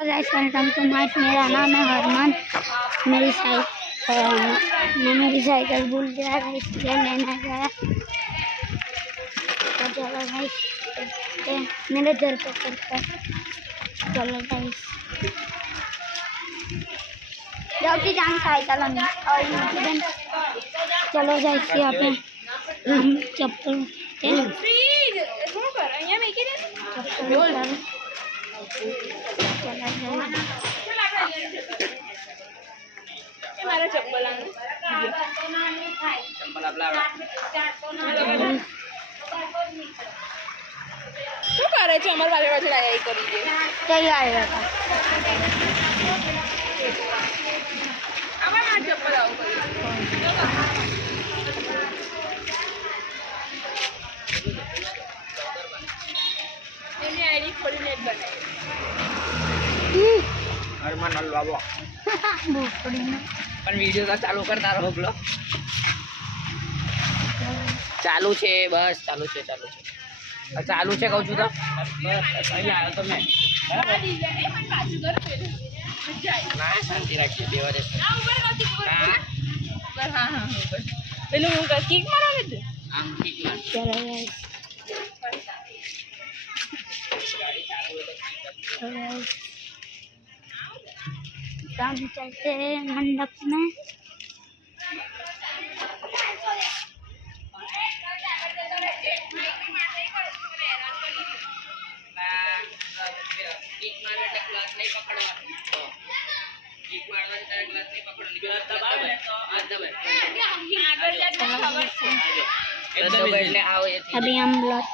Guys welcome to my. मेरा नाम है हरमान। मेरी साइकिल भूल गया है, इसलिए लेने गया। तो चलो गाइस मेरे घर पे करता। चलो गाइस जाओ जान साइकिल हम और चलो गाइस यहाँ पे चप्पल શું કરે છે? અમાર વાલે વાલે આઈ કરી દે. કઈ આવ્યા હતા? આમાં આ ચપ્પલ આવું કરી. એની આઈડી ખોલીને જ બનાવી. હરમાન હલવાવો બોકડીને પણ વિડિયો તો ચાલુ કરતા રહો બ્લો. ચાલુ છે, બસ ચાલુ છે ચાલુ છે કહું છું તો બસ અહીંયા આવ્યો તમે ના શાંતિ રાખીએ દેવા દે. હા પેલું હું કિક મારાવે તું આમ ઠીક લાગે. चलो गाइस हम चलते हैं मंडप में। કિક મારવા એટલે ક્લાસ નહીં પકડવાનો. કિક મારવા એટલે ક્લાસ નહીં પકડવાનો. ગ્લાસ દબાવે ને તો આ દબાવે. આગળ જા ખબર છે. એટલે આવો એ अभी हम ब्लॉक